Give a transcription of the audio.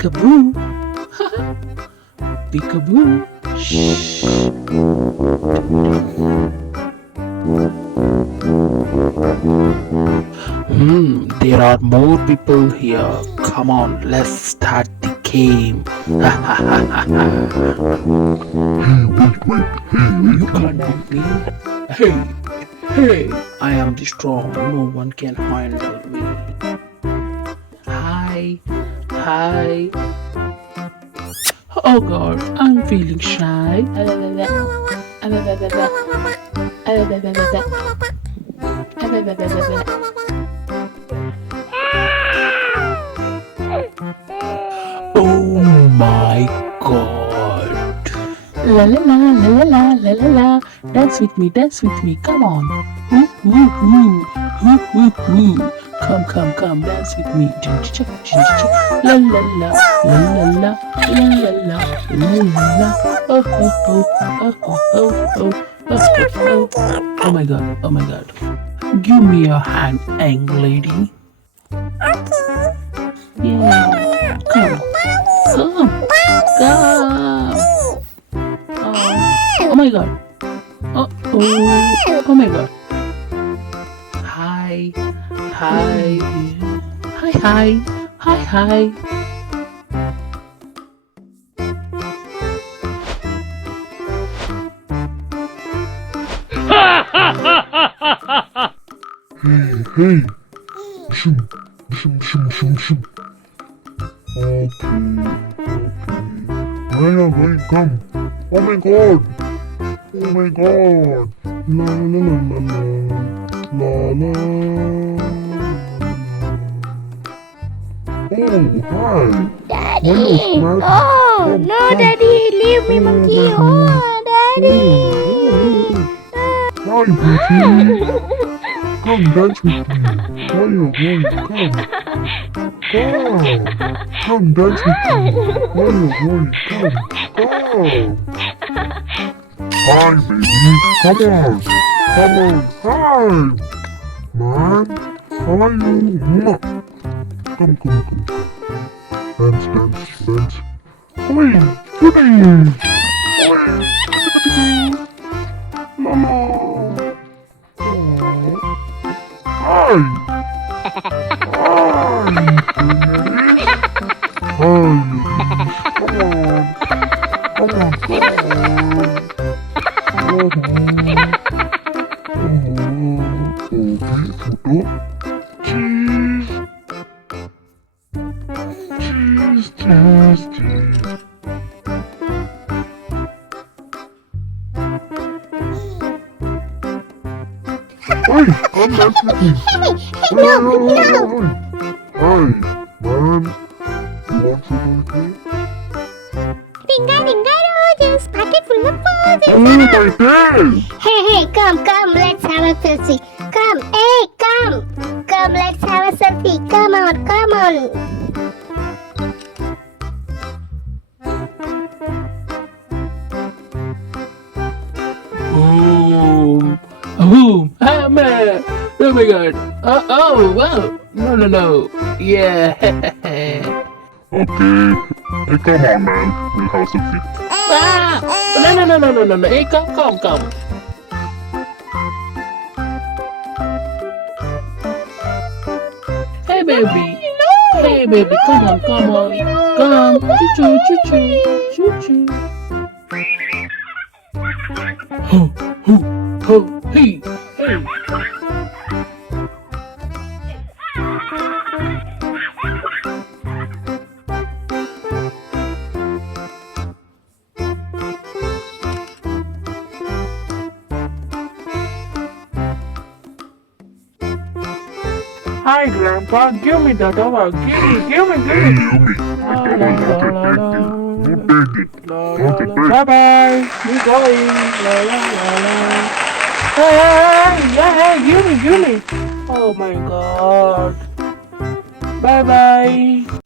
Peekaboo. Peekaboo. Shh. There are more people here. Come on, let's start the game. You can't beat me. Hey, I am the strong. No one can handle me. Hi. Oh God, I'm feeling shy. Oh my God. La la la la la la la la la. Dance with me, come on. Woo woo woo, woo woo woo. Come, dance with me. La la la, la la la, la la la, la la la. Oh oh oh, oh oh oh oh, oh oh. Oh my God. Give me your hand, young lady. Yeah, come. Oh my God. Oh my God. Hi. Hey. Shum. Okay. Ryan, come. Oh my God. La la la la la. Oh, hi. Daddy! Oh, no, Daddy! Leave me, monkey! Oh, Daddy! Hi, Beauty. Come dance with me. Come dance with me. Come. Hi, baby. Come on. Hi. Man, how are you? Mwah. Come. Dance. Hey, Beauty. Mama. Hi. Cheese. Hey, come dance with me. No! Hi, man. You want to dance with me? Ringa, roses, pocket full of Oh, posies. my day! Hey, come, let's have a selfie. Come, let's have a selfie. Come on. Man. Oh my God. Wow. No. Yeah. Okay. Hey, come on, man. We'll have some fun. No. Hey, come. Hey, baby. Come on. Come. Choo-choo. Ho. Hey. Hi, Grandpa. Give me the tower. Give me. Bye. We're going. La. Hey, give me. Oh my God. Bye.